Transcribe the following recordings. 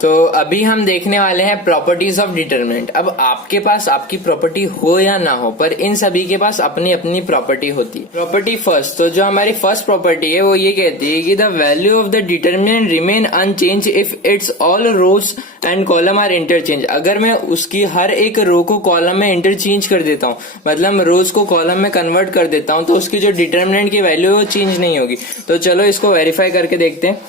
तो अभी हम देखने वाले हैं प्रॉपर्टीज ऑफ डिटरमिनेंट। अब आपके पास आपकी प्रॉपर्टी हो या ना हो, पर इन सभी के पास अपनी अपनी प्रॉपर्टी होती है। प्रॉपर्टी फर्स्ट, तो जो हमारी फर्स्ट प्रॉपर्टी है वो ये कहती है कि the value of the determinant remain unchange if its all rows and column are interchange. अगर मैं उसकी हर एक रो को कॉलम में इंटरचेंज कर देता हूँ, मतलब रोज को कॉलम में कन्वर्ट कर देता हूँ, तो उसकी जो डिटरमिनेंट की वैल्यू है वो चेंज नहीं होगी। तो चलो इसको वेरीफाई करके देखते हैं।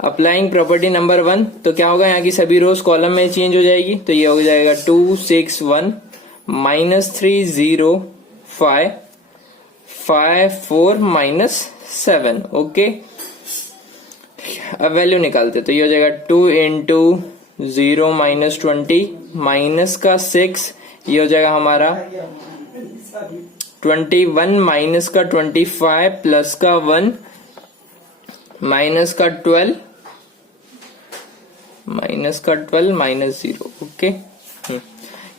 अप्लाइंग प्रॉपर्टी नंबर 1, तो क्या होगा, यहाँ की सभी रोज कॉलम में चेंज हो जाएगी। तो ये हो जाएगा 2 6 1 -3 0 5 5 4 -7। ओके, अब वैल्यू निकालते, तो ये हो जाएगा 2 इंटू 0 -20 माइनस का 6, ये हो जाएगा हमारा 21 माइनस का 25 प्लस का 1 माइनस का 12 माइनस 0। ओके,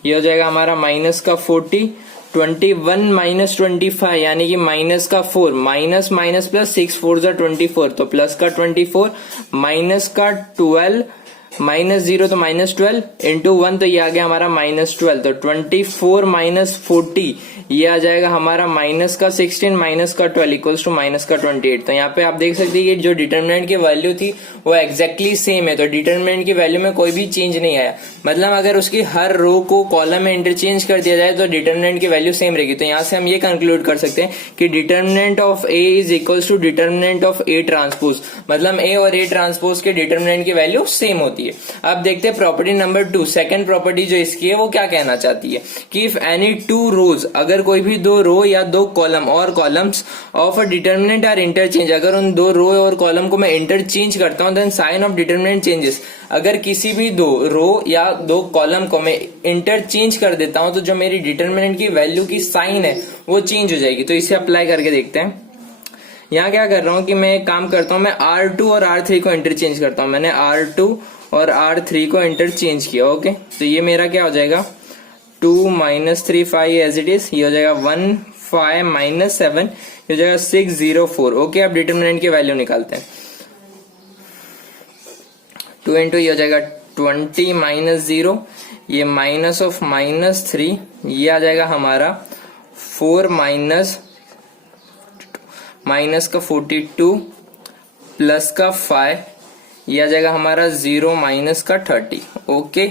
ये हो जाएगा हमारा माइनस का 40, 21 माइनस 25 यानी कि माइनस का 4, माइनस माइनस प्लस 6 4 जा 24, तो प्लस का 24 माइनस का 12 माइनस 0 तो माइनस 12 इंटू 1, तो ये आ गया हमारा माइनस 12। तो 24 माइनस 40 ये आ जाएगा हमारा माइनस का 16 माइनस का 12 इक्वल्स टू माइनस का 28। तो यहाँ पे आप देख सकते हैं कि जो डिटरमिनेंट की वैल्यू थी वो एग्जैक्टली सेम है। तो डिटरमिनेंट की वैल्यू में कोई भी चेंज नहीं आया, मतलब अगर उसकी हर रो को कॉलम में इंटरचेंज कर दिया जाए तो डिटरमिनेंट की वैल्यू सेम रहेगी। तो यहाँ से हम ये कंक्लूड कर सकते हैं कि determinant of A is equals to determinant of A transpose, मतलब ए और ए ट्रांसपोज के डिटरमिनेंट की वैल्यू सेम होती है। अब देखते हैं प्रॉपर्टी नंबर 2, सेकंड प्रॉपर्टी जो इसकी है वो क्या कहना चाहती है कि इफ एनी टू रोज, अगर कोई भी दो रो या दो column or columns of a determinant are interchange, अगर उन दो रो और कॉलम को मैं इंटरचेंज करता हूं, then sign of determinant changes. अगर किसी भी दो रो या दो कॉलम को मैं इंटरचेंज कर देता हूं तो जो मेरी डिटरमिनेंट की वैल्यू की साइन है वो चेंज हो जाएगी। तो इसे अप्लाई करके देखते हैं। यहाँ क्या कर रहा हूं कि मैं एक काम करता हूं, मैं R2 और R3 को इंटरचेंज करता हूं। मैंने R2 और R3 को इंटरचेंज किया। ओके, तो ये मेरा क्या हो जाएगा 2 माइनस 3 5 एज इट इज, ये हो जाएगा 1 5 माइनस 7, ये हो जाएगा 6 0 4। ओके, अब डिटरमिनेंट की वैल्यू निकालते हैं। 2 इंटू ये हो जाएगा 20 माइनस 0, ये माइनस ऑफ माइनस 3, ये आ जाएगा हमारा 4 माइनस का 42 प्लस का 5, ये आ जाएगा हमारा 0 माइनस का 30। ओके,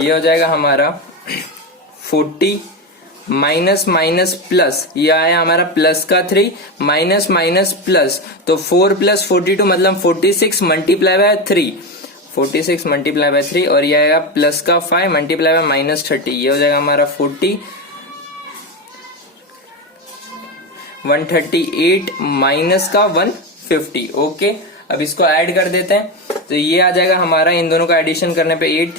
ये हो जाएगा हमारा 40 माइनस माइनस प्लस, ये आया हमारा प्लस का 3 माइनस माइनस प्लस, तो 4 प्लस 42 मतलब 46 मल्टीप्लाई बाय 3, 46 मल्टीप्लाई बाय 3, और ये आएगा प्लस का 5 मल्टीप्लाई बाय माइनस 30, ये हो जाएगा हमारा 40 138 माइनस का 150। ओके, अब इसको ऐड कर देते हैं, तो ये आ जाएगा हमारा, इन दोनों का एडिशन करने पे 8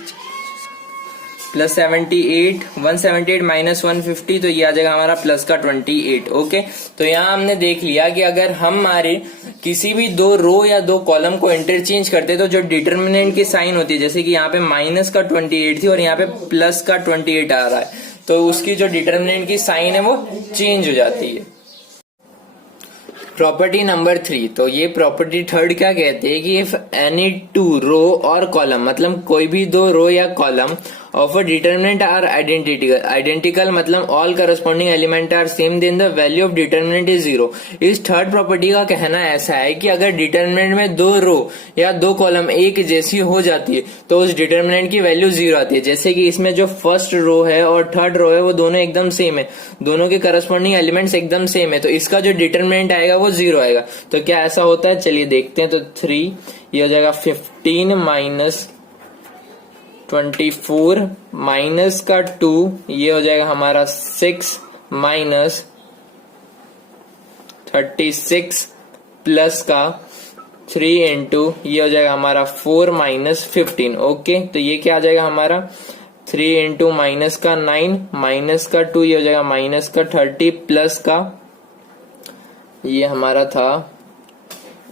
प्लस 78 178 माइनस 150, तो ये आ जाएगा हमारा प्लस का 28। ओके, तो यहाँ हमने देख लिया कि अगर हम हमारे किसी भी दो रो या दो कॉलम को इंटरचेंज करते तो जो डिटरमिनेंट की साइन होती है, जैसे कि यहाँ पे माइनस का 28 थी और यहाँ पे प्लस का 28 आ रहा है, तो उसकी जो डिटरमिनेंट की साइन है वो चेंज हो जाती है। प्रॉपर्टी नंबर 3, तो ये प्रॉपर्टी थर्ड क्या कहते हैं कि if any two row or column, मतलब कोई भी दो रो या column of a determinant are identical मतलब all corresponding element are same, then the value of determinant is 0। इस थर्ड प्रॉपर्टी का कहना ऐसा है कि अगर डिटरमिनेंट में दो रो या दो कॉलम एक जैसी हो जाती है तो उस डिटरमिनेंट की वैल्यू 0 आती है। जैसे कि इसमें जो फर्स्ट रो है और थर्ड रो है वो दोनों एकदम सेम है, दोनों के करस्पॉन्डिंग एलिमेंट्स एकदम सेम है, तो इसका जो डिटरमिनेंट आएगा वो 0 आएगा। तो क्या ऐसा होता है, चलिए देखते हैं। तो 3 ये हो जाएगा 15 माइनस 24 माइनस का 2, ये हो जाएगा हमारा 6 माइनस 36 प्लस का 3 इंटू ये हो जाएगा हमारा 4 माइनस 15। ओके, तो ये क्या आ जाएगा हमारा 3 इंटू माइनस का 9 माइनस का 2, ये हो जाएगा माइनस का 30 प्लस का ये हमारा था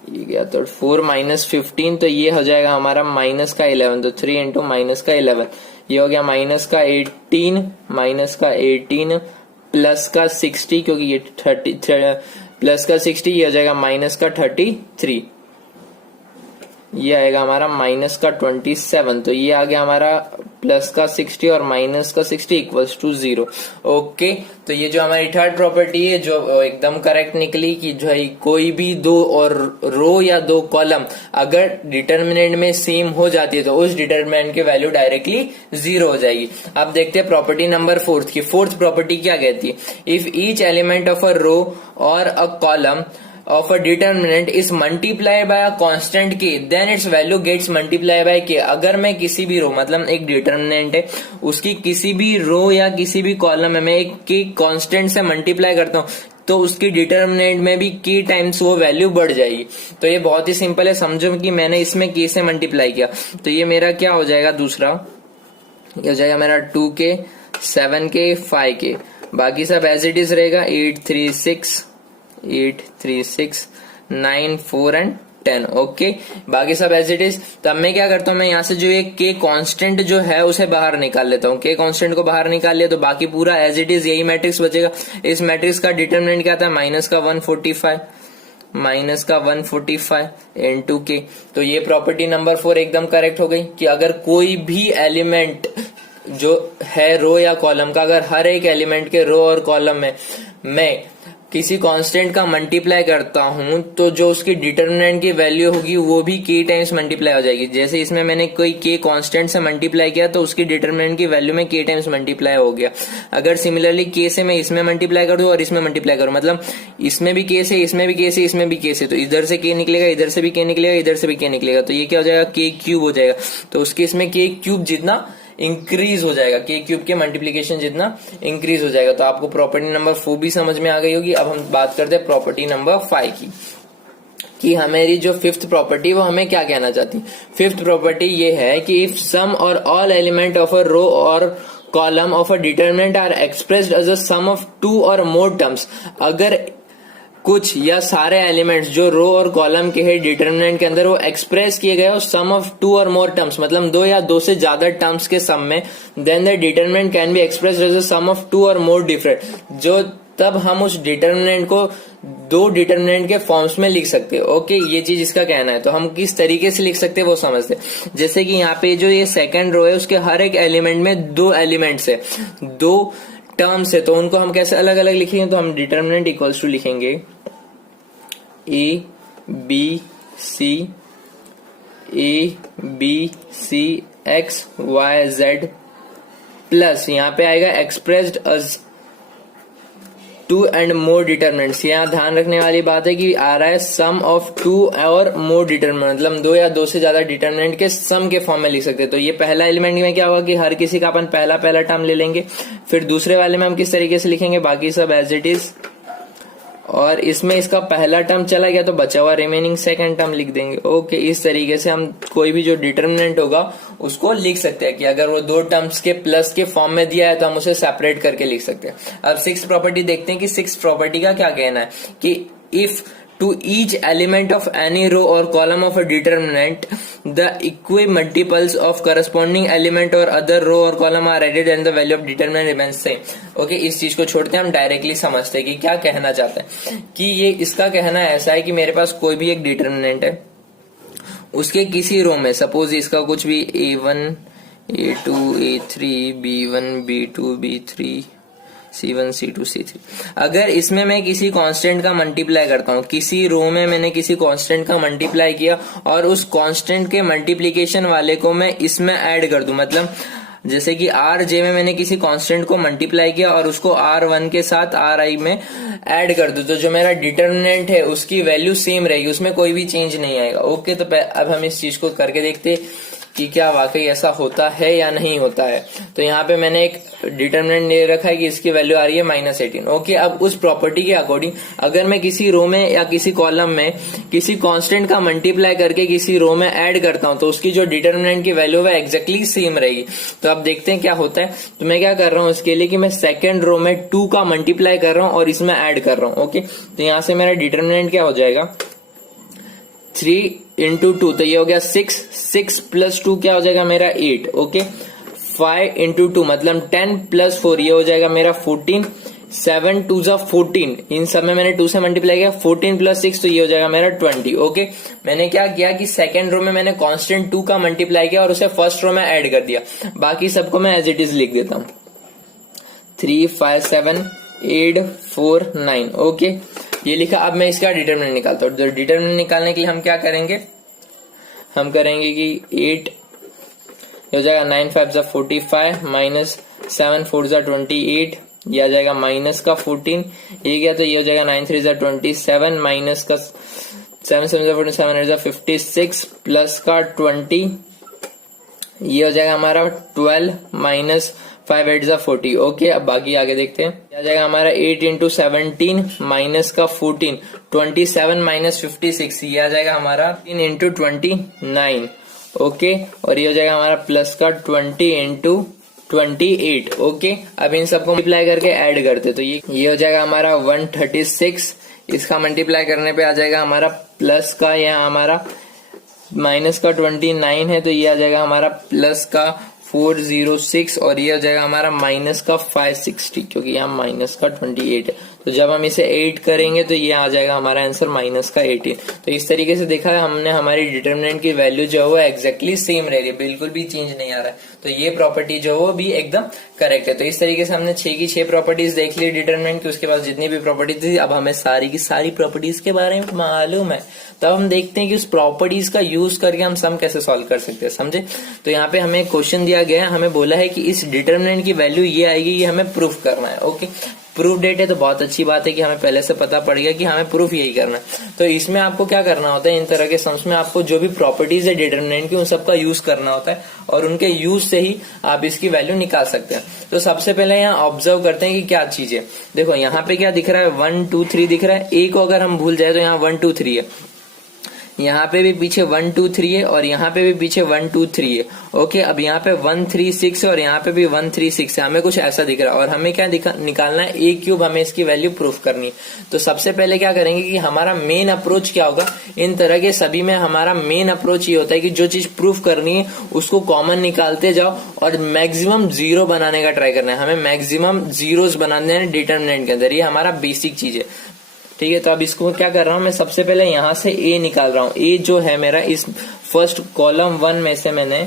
ये गया तो 4 माइनस 15, तो ये हो जाएगा हमारा माइनस का 11, तो 3 इंटू माइनस का 11, ये हो गया माइनस का 18 प्लस का 60, क्योंकि ये 30 प्लस का 60, ये हो जाएगा माइनस का 33। ये आएगा हमारा माइनस का 27, तो ये आ गया हमारा प्लस का 60 और माइनस का 60 इक्वल्स टू 0। ओके, तो ये जो हमारी थर्ड प्रॉपर्टी है जो एकदम करेक्ट निकली कि जो है कोई भी दो और रो या दो कॉलम अगर डिटर्मिनेंट में सेम हो जाती है तो उस डिटर्मिनेंट की वैल्यू डायरेक्टली 0 हो जाएगी। अब देखते हैं प्रॉपर्टी नंबर 4 की। फोर्थ प्रॉपर्टी क्या कहती है, if each element of a row और a column of a determinant is multiplied by a constant k then its value gets multiplied by k। अगर मैं किसी भी रो मतलब एक डिटर्मिनेंट है उसकी किसी भी रो या किसी भी कॉलम में मैं एक k कांस्टेंट से मल्टीप्लाई करता हूँ तो उसकी डिटर्मिनेंट में भी k टाइम्स वो वैल्यू बढ़ जाएगी। तो ये बहुत ही सिंपल है, समझो कि मैंने इसमें k से मल्टीप्लाई किया तो ये मेरा क्या हो जाएगा, दूसरा ये हो जाएगा मेरा 2k 7k 5k, बाकी सब एज इट इज रहेगा 8 3 6 9 4 एंड 10। ओके, बाकी सब एज इट इज। तब मैं क्या करता हूँ, मैं यहाँ से जो ये k कांस्टेंट जो है उसे बाहर निकाल लेता हूँ। k कांस्टेंट को बाहर निकाल लिया तो बाकी पूरा एज इट इज यही मैट्रिक्स बचेगा। इस मैट्रिक्स का डिटरमिनेंट क्या था, माइनस का 145 इनटू k। तो ये प्रॉपर्टी नंबर 4 एकदम करेक्ट हो गई कि अगर कोई भी एलिमेंट जो है रो या कॉलम का, अगर हर एक एलिमेंट के रो और कॉलम में मैं किसी कांस्टेंट का मल्टीप्लाई करता हूं तो जो उसकी डिटरमिनेंट की वैल्यू होगी वो भी k टाइम्स मल्टीप्लाई हो जाएगी। जैसे इसमें मैंने कोई k कांस्टेंट से मल्टीप्लाई किया तो उसकी डिटरमिनेंट की वैल्यू में k टाइम्स मल्टीप्लाई हो गया। अगर सिमिलरली k से मैं इसमें मल्टीप्लाई कर दूं और इसमें मल्टीप्लाई करूं, मतलब इसमें भी k से, इसमें भी k से, इसमें भी k से, तो इधर से k निकलेगा, इधर से भी k निकलेगा, इधर से भी k निकलेगा, तो ये क्या हो जाएगा, k क्यूब हो जाएगा। तो उसके इसमें k क्यूब जितना इंक्रीज हो जाएगा, k क्यूब के मल्टीप्लीकेशन जितना इंक्रीज हो जाएगा। तो आपको प्रॉपर्टी नंबर 4 भी समझ में आ गई होगी। अब हम बात करते हैं प्रॉपर्टी नंबर 5 की कि हमारी जो फिफ्थ प्रॉपर्टी वो हमें क्या कहना चाहती है। फिफ्थ प्रॉपर्टी ये है कि if some or all element of a row or column of a determinant are expressed as a sum of 2 or more terms, अगर कुछ या सारे एलिमेंट्स जो रो और कॉलम के है डिटरमिनेंट के अंदर वो एक्सप्रेस किए गए हो सम ऑफ 2 और मोर टर्म्स, मतलब 2 या 2 से ज्यादा टर्म्स के सम में, then the determinant can be expressed as a sum of 2 or more different, जो तब हम उस डिटरमिनेंट को दो डिटरमिनेंट के फॉर्म्स में लिख सकते हैं। ओके, ये चीज इसका कहना है। तो हम किस तरीके से लिख सकते हैं वो समझते हैं। जैसे कि यहाँ पे जो ये सेकंड रो है उसके हर एक एलिमेंट में 2 एलिमेंट्स है, 2 टर्म्स है, तो उनको हम कैसे अलग अलग लिखेंगे, तो हम डिटरमिनेंट इक्वल्स टू लिखेंगे A B C X Y Z plus यहाँ पे आएगा expressed as 2 and more determinants. यहाँ ध्यान रखने वाली बात है कि आ रहा है सम ऑफ 2 और मोर डिटरमिनेंट, मतलब 2 या 2 से ज्यादा डिटरमिनेंट के सम के फॉर्म में लिख सकते हैं। तो ये पहला एलिमेंट में क्या होगा कि हर किसी का अपन पहला टर्म ले लेंगे, फिर दूसरे वाले में हम किस तरीके से लिखेंगे, बाकी सब एज इट इज, और इसमें इसका पहला टर्म चला गया तो बचा हुआ रिमेनिंग सेकंड टर्म लिख देंगे। ओके, इस तरीके से हम कोई भी जो डिटरमिनेंट होगा उसको लिख सकते हैं कि अगर वो 2 टर्म्स के प्लस के फॉर्म में दिया है तो हम उसे सेपरेट करके लिख सकते हैं। अब 6th प्रॉपर्टी देखते हैं कि 6th प्रॉपर्टी का क्या कहना है कि if to each element of any row or column of a determinant the equi multiples of corresponding element or other row or column are added and the value of determinant remains same। Okay, इस चीज को छोड़ते हैं, हम directly समझते हैं कि क्या कहना चाहते हैं। कि ये इसका कहना ऐसा है कि मेरे पास कोई भी एक डिटरमिनेंट है, उसके किसी रो में सपोज इसका कुछ भी a1 a2 a3 b1 b2 b3 c1 c2 c3, अगर इसमें मैं किसी कांस्टेंट का मल्टीप्लाई करता हूँ, किसी रो में मैंने किसी कांस्टेंट का मल्टीप्लाई किया और उस कांस्टेंट के मल्टीप्लिकेशन वाले को मैं इसमें ऐड कर दूं, मतलब जैसे कि RJ में मैंने किसी कांस्टेंट को मल्टीप्लाई किया और उसको R1 के साथ RI में ऐड कर दूं, तो जो मेरा डिटरमिनेंट है उसकी वैल्यू सेम रहेगी, उसमें कोई भी चेंज नहीं आएगा। ओके, तो अब हम इस चीज को करके देखते कि क्या वाकई ऐसा होता है या नहीं होता है। तो यहाँ पे मैंने एक डिटरमिनेंट ले रखा है कि इसकी वैल्यू आ रही है -18। ओके, अब उस प्रॉपर्टी के अकॉर्डिंग अगर मैं किसी रो में या किसी कॉलम में किसी कांस्टेंट का मल्टीप्लाई करके किसी रो में ऐड करता हूं तो उसकी जो डिटरमिनेंट की वैल्यू है एग्जैक्टली सेम रहेगी। तो अब देखते हैं क्या होता है। तो मैं क्या कर रहा हूँ इसके लिए कि मैं सेकेंड रो में 2 का मल्टीप्लाई कर रहा हूँ और इसमें ऐड कर रहा हूँ। ओके, तो यहाँ से मेरा डिटरमिनेंट क्या हो जाएगा 3 इंटू 2, तो ये हो गया 6 प्लस 2 क्या हो जाएगा मेरा 8। ओके, 5 इंटू 2 मतलब 10 प्लस 4 ये हो जाएगा मेरा 14, 7 2 जा 14, इन सब में मैंने 2 से मल्टीप्लाई किया, 14 प्लस 6 तो ये हो जाएगा मेरा 20। ओके, मैंने क्या किया कि सेकेंड रो में मैंने कांस्टेंट 2 का मल्टीप्लाई किया और उसे फर्स्ट रो में ऐड कर दिया, बाकी सबको मैं एज इट इज लिख देता हूं। 3 5 7 8 4 9। ओके, ये लिखा। अब मैं इसका डिटरमिनेंट निकालता हूँ। डिटरमिनेंट निकालने के लिए हम क्या करेंगे, हम करेंगे कि 8 हो जाएगा, 9 5 जा 45 माइनस 7 4 जा 28, ये आ जाएगा माइनस का 14, ये गया तो ये हो जाएगा 9 3 जा 27 माइनस का 7 7 जा 47 8 जा 56 प्लस का 20, ये हो जाएगा हमारा 12 माइनस 5 8 जा 40। ओके, अब बाकी आगे देखते हैं। आ जाएगा हमारा 8 इंटू 17 माइनस का 14, 27 माइनस 56, ये आ जाएगा हमारा 3 इंटू 29। ओके, और ये हो जाएगा हमारा प्लस का 20 इंटू 28। ओके, अब इन सबको मल्टीप्लाई करके ऐड करते तो ये हो जाएगा हमारा 136, इसका मल्टीप्लाई करने पे आ जाएगा हमारा प्लस का, यहाँ हमारा माइनस का 29 है तो ये आ जाएगा हमारा प्लस का 406, और ये हो जाएगा हमारा माइनस का 560, क्योंकि यहाँ माइनस का 28 है। तो जब हम इसे 8 करेंगे तो ये आ जाएगा हमारा आंसर माइनस का 18। तो इस तरीके से देखा है हमने, हमारी डिटरमिनेंट की वैल्यू जो है वो एक्जैक्टली सेम रह रही है, बिल्कुल भी चेंज नहीं आ रहा है। तो ये प्रॉपर्टी जो है वो भी एकदम करेक्ट है। तो इस तरीके से हमने 6 की 6 प्रॉपर्टीज देख ली डिटरमिनेंट की, उसके पास जितनी भी प्रॉपर्टीज थी, अब हमें सारी की सारी प्रॉपर्टीज के बारे में मालूम है। तब हम देखते हैं कि उस प्रॉपर्टीज का यूज करके हम सम कैसे सॉल्व कर सकते हैं, समझे। तो यहाँ पे हमें क्वेश्चन दिया गया है, हमें बोला है कि इस डिटरमिनेंट की वैल्यू ये आएगी, ये हमें प्रूफ करना है। ओके, प्रूफ डेट है तो बहुत अच्छी बात है कि हमें पहले से पता पड़ गया कि हमें प्रूफ यही करना है। तो इसमें आपको क्या करना होता है, इन तरह के सम्स में आपको जो भी प्रॉपर्टीज है डिटरमिनेंट की, उन सबका यूज करना होता है, और उनके यूज से ही आप इसकी वैल्यू निकाल सकते हैं। तो सबसे पहले यहाँ ऑब्जर्व करते हैं कि क्या चीज है। देखो यहाँ पे क्या दिख रहा है, 1 2 3 दिख रहा है। ए को अगर हम भूल जाए तो यहाँ 1 2 3 है, यहाँ पे भी पीछे 1 2 3 है, और यहाँ पे भी पीछे 1 2 3 है। ओके, अब यहाँ पे 1 3 6 है, और यहाँ पे भी 1 3 6 है। हमें कुछ ऐसा दिख रहा है, और हमें क्या निकालना है, ए क्यूब, हमें इसकी वैल्यू प्रूफ करनी है। तो सबसे पहले क्या करेंगे कि हमारा मेन अप्रोच क्या होगा, इन तरह के सभी में हमारा मेन अप्रोच ये होता है कि जो चीज प्रूफ करनी है उसको कॉमन निकालते जाओ, और मैक्सिमम जीरो बनाने का ट्राई करना है। हमें मैक्सिमम जीरोस बनाने हैं डिटरमिनेंट के अंदर, ये हमारा बेसिक चीज है। ठीक है, तो अब इसको क्या कर रहा हूं मैं, सबसे पहले यहां से ए निकाल रहा हूं। ए जो है मेरा, इस फर्स्ट कॉलम 1 में से मैंने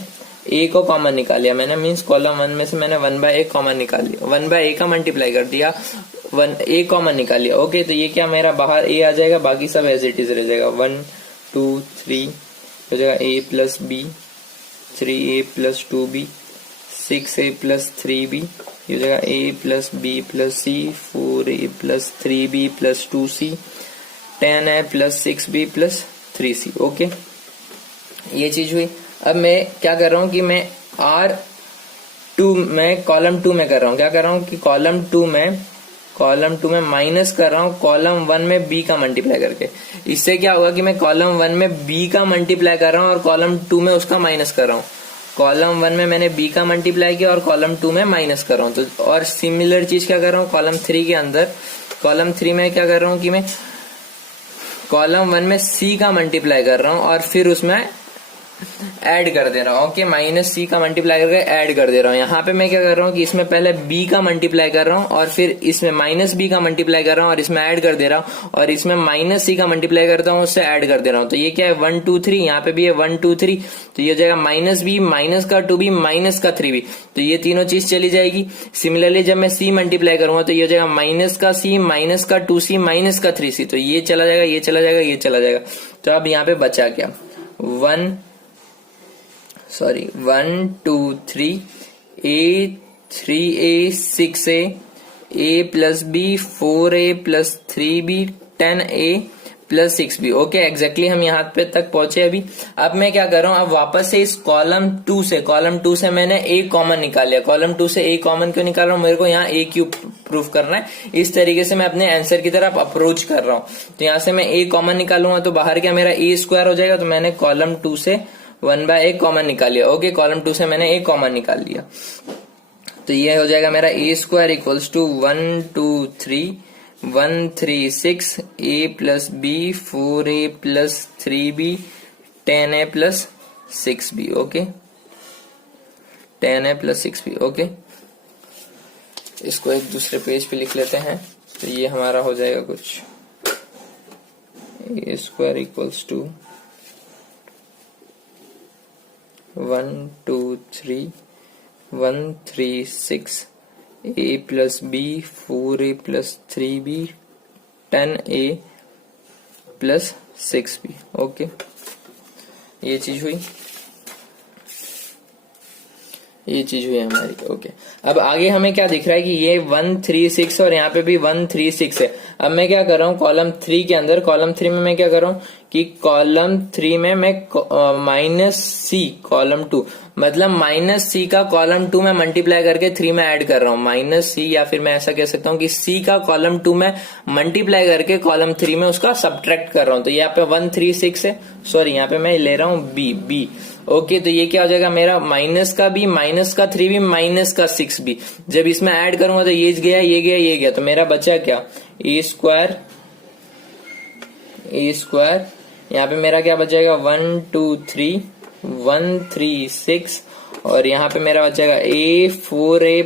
ए को कॉमन निकाल लिया, मैंने मीन्स कॉलम 1 में से मैंने 1/a कॉमन निकाल लिया, 1/a का मल्टीप्लाई कर दिया, 1a कॉमन निकाल लिया। ओके, तो ये क्या मेरा बाहर ए आ जाएगा, बाकी सब एज इट इज रह जाएगा। 1 2 3 हो जाएगा a plus B, 3a plus 2b, 6a plus 3b, ये हो जाएगा a plus B plus C, 4a plus 3b plus 2c, 10a plus 6b plus 3c। Okay, ये चीज हुई। अब मैं क्या कर रहा हूं कि मैं R2 में कॉलम 2 में कर रहा हूं, क्या कर रहा हूं कि कॉलम 2 में माइनस कर रहा हूं कॉलम 1 में b का मल्टीप्लाई करके। इससे क्या होगा कि मैं कॉलम 1 में b का मल्टीप्लाई कर रहा हूं और कॉलम 2 में उसका माइनस कर रहा हूं। कॉलम 1 में मैंने b का मल्टीप्लाई किया और कॉलम 2 में माइनस कर रहा हूं। तो और सिमिलर चीज क्या कर रहा हूं कॉलम 3 के अंदर, कॉलम 3 में क्या कर रहा हूं कि मैं कॉलम 1 में c का मल्टीप्लाई कर रहा हूं और फिर उसमें ऐड कर दे रहा हूँ। ओके, माइनस सी का मल्टीप्लाई करके ऐड कर दे रहा हूँ। यहाँ पे मैं क्या कर रहा हूँ कि इसमें पहले b का मल्टीप्लाई कर रहा हूँ और फिर इसमें माइनस b का मल्टीप्लाई कर रहा हूँ और इसमें ऐड कर दे रहा हूँ, और इसमें माइनस सी का मल्टीप्लाई करता हूँ उससे ऐड कर दे रहा हूँ। तो ये क्या है 1 2 3, यहाँ पे भी है 1 2 3, तो ये हो जाएगा माइनस बी, माइनस का 2b, माइनस का 3b, तो ये तीनों चीज चली जाएगी। सिमिलरली जब मैं c मल्टीप्लाई करूंगा तो ये हो जाएगा माइनस का c, माइनस का 2c, माइनस का 3c, तो ये चला जाएगा, ये चला जाएगा, ये चला जाएगा। तो अब यहाँ पे बचा क्या 1 2 3 a 3a 6a a plus b 4a plus 3b 10a plus 6b। Okay, exactly हम यहाँ पे तक पहुंचे अभी। अब मैं क्या कर रहा हूँ, अब वापस से इस कॉलम 2 से मैंने a कॉमन निकाल लिया। कॉलम 2 से a कॉमन क्यों निकाल रहा हूँ, मेरे को यहाँ a क्यूब प्रूफ करना है। इस तरीके से मैं अपने आंसर की तरफ अप्रोच कर रहा हूँ। तो यहाँ से मैं a कॉमन निकालूंगा तो बाहर क्या मेरा a स्क्वायर हो जाएगा, तो मैंने कॉलम 2 से 1/a कॉमन निकाल लिया। ओके, कॉलम 2 से मैंने a कॉमन निकाल लिया, तो ये हो जाएगा मेरा a square equals to 1 2 3 1 3 6 a plus b 4a plus 3b 10a plus 6b। Okay, 10a plus 6b। Okay, इसको एक दूसरे पेज पे लिख लेते हैं। तो ये हमारा हो जाएगा कुछ a square equals to 1 2 3 1 3 6 a plus b 4a plus 3b 10a plus 6b। Okay, ये चीज हुई, ये चीज हुई हमारी। ओके, अब आगे हमें क्या दिख रहा है कि ये 1 3 6 और यहाँ पे भी 1 3 6 है। अब मैं क्या कर रहा हूँ कॉलम 3 के अंदर, कॉलम 3 में मैं क्या कर रहा हूँ कि कॉलम 3 में मैं माइनस सी कॉलम 2 मतलब माइनस सी का कॉलम 2 में मल्टीप्लाई करके 3 में ऐड कर रहा हूँ। माइनस सी, या फिर मैं ऐसा कह सकता हूँ कि सी का कॉलम 2 में मल्टीप्लाई करके कॉलम 3 में उसका सब्ट्रैक्ट कर रहा हूँ। तो यहाँ पे 1 3 6 है, सॉरी यहाँ पे मैं ले रहा हूँ बी। ओके, तो ये क्या हो जाएगा मेरा माइनस का बी, माइनस का 3b, माइनस का 6b। जब इसमें ऐड करूंगा तो ये गया, ये गया, ये गया, तो मेरा बचा क्या ए स्क्वायर, यहाँ पे मेरा क्या बचेगा 1 2 3 1 3 6 और यहाँ पे मेरा बचेगा a 4a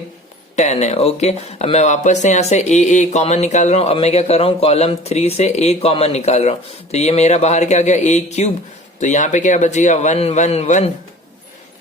10 है। ओके, अब मैं वापस से यहाँ से ए कॉमन निकाल रहा हूँ। अब मैं क्या कर रहा हूँ कॉलम 3 से a कॉमन निकाल रहा हूँ। तो ये मेरा बाहर क्या गया a क्यूब, तो यहाँ पे क्या बचेगा 1 1 1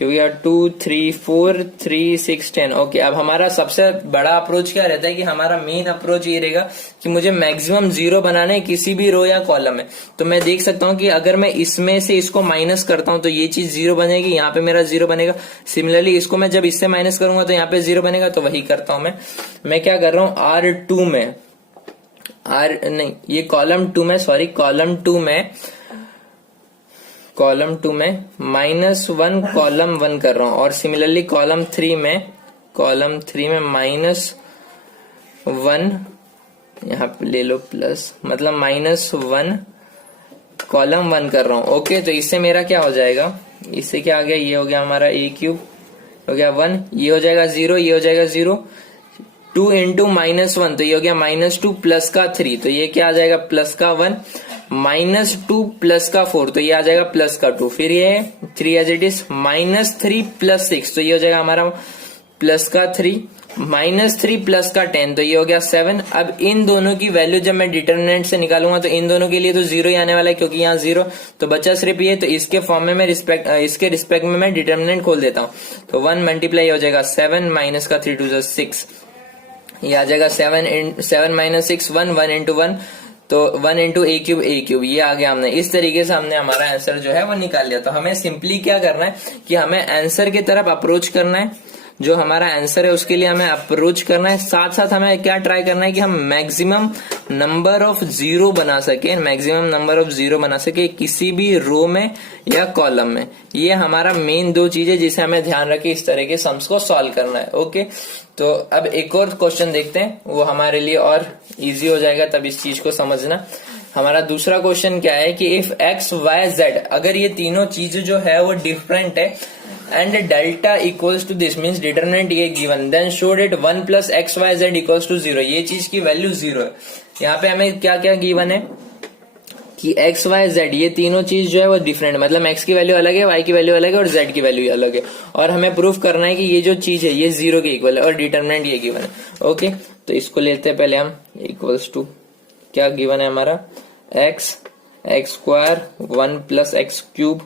हो गया 2 3 4 3 6 10। ओके, अब हमारा सबसे बड़ा अप्रोच क्या रहता है कि हमारा मेन अप्रोच ये रहेगा कि मुझे मैक्सिमम 0 बनाना है किसी भी रो या कॉलम में। तो मैं देख सकता हूँ कि अगर मैं इसमें से इसको माइनस करता हूँ तो ये चीज 0 बनेगी, यहाँ पे मेरा 0 बनेगा। सिमिलरली इसको मैं जब इससे माइनस करूंगा तो यहाँ पे 0 बनेगा। तो वही करता हूँ मैं क्या कर रहा हूँ R2 में, ये कॉलम 2 में, सॉरी कॉलम 2 में -1 कॉलम 1 कर रहा हूं और सिमिलरली कॉलम 3 में -1 यहाँ पे ले लो प्लस, मतलब -1 कॉलम 1 कर रहा हूं। ओके, तो इससे मेरा क्या हो जाएगा, इससे क्या आ गया, ये हो गया हमारा a क्यूब हो गया 1, ये हो जाएगा 0, ये हो जाएगा 0, 2 इंटू -1 तो ये हो गया -2 प्लस का 3 तो ये क्या आ जाएगा प्लस का 1, -2 प्लस का 4 तो ये आ जाएगा प्लस का 2, फिर ये 3 एज इट इज, -3 प्लस 6 तो ये हो जाएगा हमारा प्लस का 3, -3 प्लस का 10 तो ये हो गया 7। अब इन दोनों की वैल्यू जब मैं डिटरमिनेंट से निकालूंगा तो इन दोनों के लिए तो 0 ही आने वाला है क्योंकि यहाँ 0, तो बचा सिर्फ ये। तो इसके फॉर्म में मैं इसके रिस्पेक्ट में मैं डिटरमिनेंट खोल देता हूँ। तो 1 मल्टीप्लाई हो जाएगा 7 माइनस का 3 2 6, ये आ जाएगा 7 माइनस 6 1 इंटू 1 तो 1 इंटू a क्यूब ये आ गया। हमने इस तरीके से हमने हमारा आंसर जो है वो निकाल लिया। तो हमें सिंपली क्या करना है कि हमें आंसर की तरफ अप्रोच करना है, जो हमारा आंसर है उसके लिए हमें अप्रोच करना है। साथ साथ हमें क्या ट्राई करना है कि हम मैक्सिमम नंबर ऑफ 0 बना सके, किसी भी रो में या कॉलम में। ये हमारा मेन 2 चीजें जिसे हमें ध्यान रखे इस तरह के सम्स को सॉल्व करना है। ओके, तो अब एक और क्वेश्चन देखते हैं, वो हमारे लिए और इजी हो जाएगा तब इस चीज को समझना। हमारा दूसरा क्वेश्चन क्या है कि इफ x y z, अगर ये तीनों चीज जो है वो डिफरेंट है and delta equals to this means determinant ये given, then showed it 1 plus x Y z equals to 0, ये चीज की वैल्यू 0 है। यहाँ पे हमें क्या क्या गिवन है कि x y z ये तीनों चीज जो है वो डिफरेंट, मतलब x की वैल्यू अलग है, y की वैल्यू अलग है और z की वैल्यू अलग है, और हमें प्रूफ करना है कि ये जो चीज है ये 0 के इक्वल है और डिटरमिनेंट ये गिवन है। ओके, तो इसको लेते हैं पहले हम इक्वल्स टू, क्या गिवन है हमारा x square 1 plus X cube,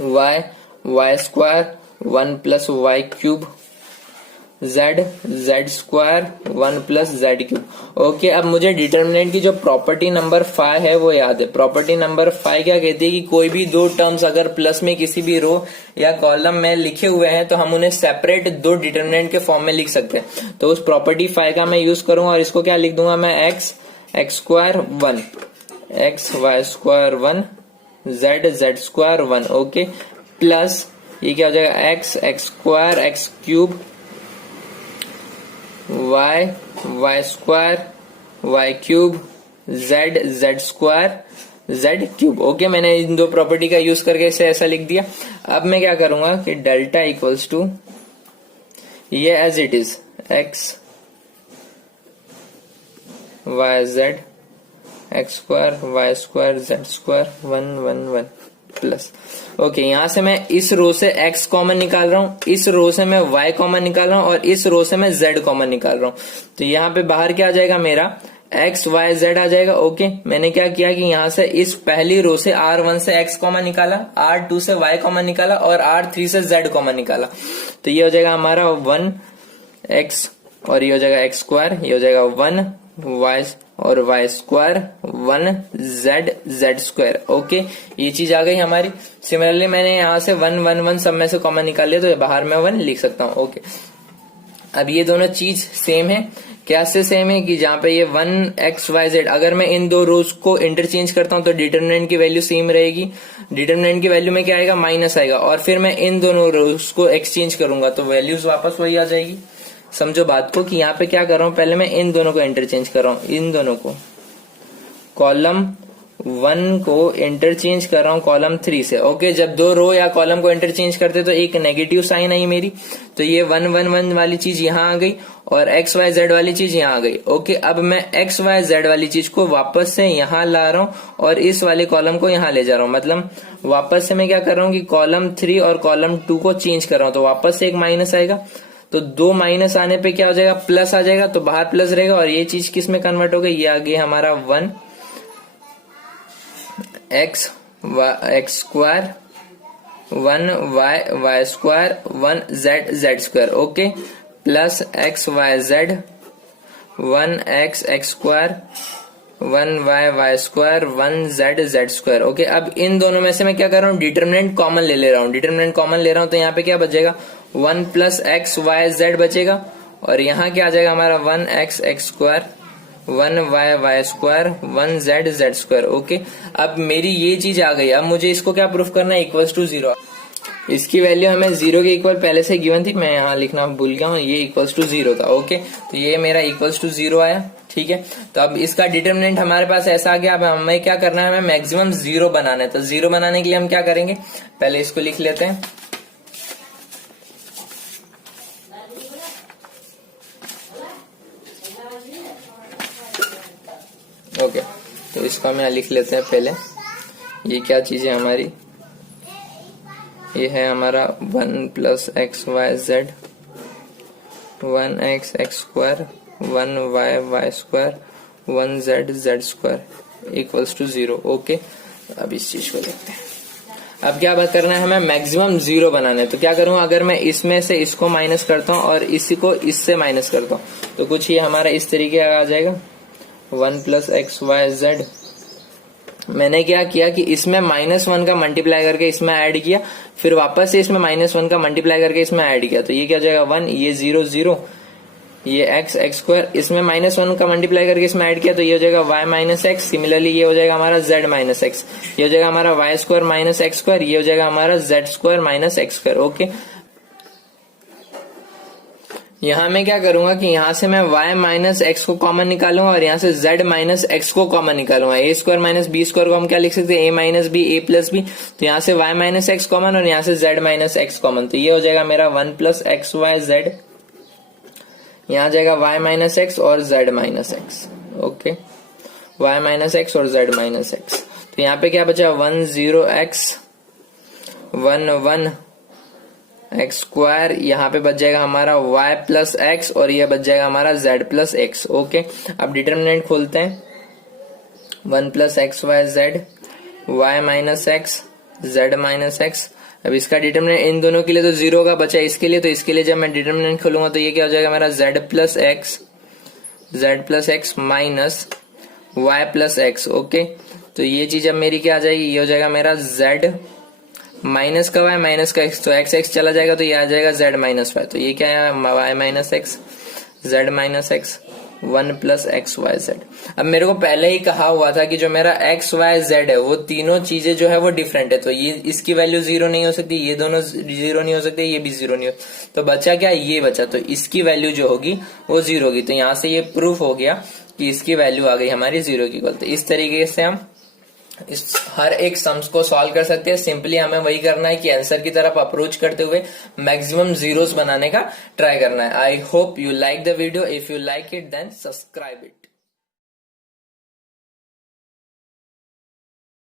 y square 1 plus Y cube, z square 1 plus Z cube. Okay, अब मुझे डिटरमिनेंट की जो प्रॉपर्टी नंबर 5 है वो याद है। प्रॉपर्टी नंबर 5 क्या कहती है कि कोई भी 2 टर्म्स अगर प्लस में किसी भी रो या कॉलम में लिखे हुए हैं तो हम उन्हें सेपरेट 2 डिटरमिनेंट के फॉर्म में लिख सकते हैं। तो उस प्रॉपर्टी 5 का मैं यूज करूंगा और इसको क्या लिख दूंगा मैं, x square 1, x y square 1, z square 1। Okay, plus ये क्या हो जाएगा x square x cube, y square y cube, z square z cube. Okay, मैंने इन 2 प्रॉपर्टी का यूज करके इसे ऐसा लिख दिया। अब मैं क्या करूंगा कि डेल्टा इक्वल्स टू ये as it is x y z x square y square z square 1 1 1। Plus. Okay, यहाँ से मैं इस रो से x कॉमन निकाल रहा हूँ, इस रो से मैं y कॉमन निकाल रहा हूँ और इस रो से मैं z कॉमन निकाल रहा हूँ। तो यहाँ पे बाहर क्या आ जाएगा मेरा x y z आ जाएगा। ओके, मैंने क्या किया कि यहाँ से इस पहली रो से R1 से x कॉमन निकाला, R2 से y कॉमन निकाला और R3 से z कॉमन निकाला। तो ये हो जाएगा हमारा 1x और ये हो जाएगा x स्क्वायर, ये हो जाएगा 1y और y square 1z z square. Okay, ये चीज आ गई हमारी। सिमिलरली मैंने यहाँ से 1 1 1 सब में से कॉमन निकाल लिया, तो बाहर में 1 लिख सकता हूँ। ओके, अब ये दोनों चीज सेम है। कैसे सेम है कि जहाँ पे ये 1xyz, अगर मैं इन दो रोज को इंटरचेंज करता हूँ तो डिटरमिनेंट की वैल्यू सेम रहेगी। डिटरमिनेंट की वैल्यू में क्या आएगा, माइनस आएगा, और फिर मैं इन दोनों रोज को एक्सचेंज करूंगा तो वैल्यूज वापस वही आ जाएगी। समझो बात को कि यहाँ पे क्या कर रहा हूँ, पहले मैं इन दोनों को इंटरचेंज कर रहा हूँ, इन दोनों को कॉलम 1 को इंटरचेंज कर रहा हूँ कॉलम 3 से। ओके, जब दो रो या कॉलम को इंटरचेंज करते तो एक नेगेटिव साइन आई मेरी, तो ये 1 1 1 वाली चीज यहाँ आ गई और x y z वाली चीज यहाँ आ गई। ओके, अब मैं x y z वाली चीज को वापस से यहाँ ला रहा हूँ और इस वाले कॉलम को यहाँ ले जा रहा हूँ। मतलब वापस से मैं क्या कर रहा हूँ कि कॉलम 3 और कॉलम 2 को चेंज कर रहा हूँ, तो वापस से एक माइनस आएगा, तो दो माइनस आने पे क्या हो जाएगा, प्लस आ जाएगा, तो बाहर प्लस रहेगा और ये चीज किस में कन्वर्ट हो गई, ये आ गया हमारा 1x square 1y square 1z square. Okay, plus xyz 1x square 1y square 1z square. Okay, अब इन दोनों में से मैं क्या कर रहा हूँ, डिटरमिनेंट कॉमन ले रहा हूँ। डिटरमिनेंट कॉमन ले रहा हूँ तो यहाँ पे क्या बचेगा, 1 प्लस xyz बचेगा और यहाँ क्या आ जाएगा हमारा 1x square 1y square 1z square. Okay, अब मेरी ये चीज आ गई। अब मुझे इसको क्या प्रूफ करना है, इक्वल्स टू 0। इसकी वैल्यू हमें 0 के इक्वल पहले से गिवन थी, मैं यहाँ लिखना भूल गया हूँ, ये इक्वल्स टू 0 था। ओके, तो ये मेरा इक्वल्स टू 0 आया। ठीक है, तो अब इसका डिटरमिनेंट हमारे पास ऐसा आ गया। अब हमें क्या करना है, हमें मैक्सिमम 0 बनाना है। तो 0 बनाने के लिए हम क्या करेंगे, पहले इसको लिख लेते हैं। ओके, तो इसको हम यहाँ लिख लेते हैं पहले। ये क्या चीज है हमारी, ये है हमारा 1 plus xyz 1x square 1y square 1z square equals to 0। Okay, अब इस चीज को देखते हैं। अब क्या बात करना है, हमें मैक्सिमम 0 बनाना है। तो क्या करूंगा, अगर मैं इसमें से इसको माइनस करता हूँ और इसी को इससे माइनस करता हूँ तो कुछ ये हमारा इस तरीके का आ जाएगा 1 प्लस xyz। मैंने क्या किया कि इसमें -1 का मल्टीप्लाई करके इसमें ऐड किया, फिर वापस से इसमें -1 का मल्टीप्लाई करके इसमें ऐड किया, तो ये क्या हो जाएगा 1, ये 0 0, ये x स्क्वायर, इसमें -1 का मल्टीप्लाई करके इसमें ऐड किया तो ये हो जाएगा y माइनस एक्स। सिमिलरली ये हो जाएगा हमारा z माइनस एक्स, ये हो जाएगा हमारा y square minus x square, ये हो जाएगा हमारा z square minus x square. Okay, यहाँ मैं क्या करूंगा कि यहाँ से मैं y माइनस एक्स को कॉमन निकालूंगा और यहाँ से z माइनस एक्स को कॉमन निकालूंगा। a square minus b square को हम क्या लिख सकते हैं, a minus b a plus b. तो यहाँ से y माइनस एक्स कॉमन और यहाँ से z माइनस एक्स कॉमन, तो ये हो जाएगा मेरा 1 प्लस एक्स वाई जेड। यहाँ जाएगा y माइनस एक्स और z minus x. Okay, y minus x और z माइनस एक्स। तो यहाँ पे क्या बचा 1 0 x 1 1 एक्स स्क्वायर, यहाँ पे बच जाएगा हमारा y प्लस एक्स और ये बच जाएगा हमारा z प्लस एक्स। ओके, अब डिटरमिनेंट खोलते हैं। 1 plus x Y z y minus x z minus x. अब इसका डिटरमिनेंट इन दोनों के लिए तो 0 का बचा, इसके लिए तो इसके लिए जब मैं डिटरमिनेंट खोलूंगा तो ये क्या हो जाएगा मेरा z plus x minus y plus x. Okay, तो ये चीज अब मेरी क्या आ जाएगी, ये हो जाएगा मेरा z माइनस का y माइनस का x, तो x चला जाएगा तो ये आ जाएगा z माइनस y। तो ये क्या है y minus x z minus x 1 plus x Y z. अब मेरे को पहले ही कहा हुआ था कि जो मेरा एक्स वाई जेड है वो तीनों चीजें जो है वो डिफरेंट है, तो ये इसकी वैल्यू 0 नहीं हो सकती, ये दोनों 0 नहीं हो सकते, ये भी 0 नहीं हो, तो बचा क्या, ये बचा, तो इसकी वैल्यू जो होगी वो 0 होगी। तो यहाँ से ये प्रूफ हो गया कि इसकी वैल्यू आ गई हमारी 0 की इक्वल। तो इस तरीके से हम इस हर एक सम्स को सॉल्व कर सकते हैं। सिंपली हमें वही करना है कि आंसर की तरफ अप्रोच करते हुए मैक्सिमम जीरोस बनाने का ट्राई करना है। I hope you like the video. If you like it then subscribe it.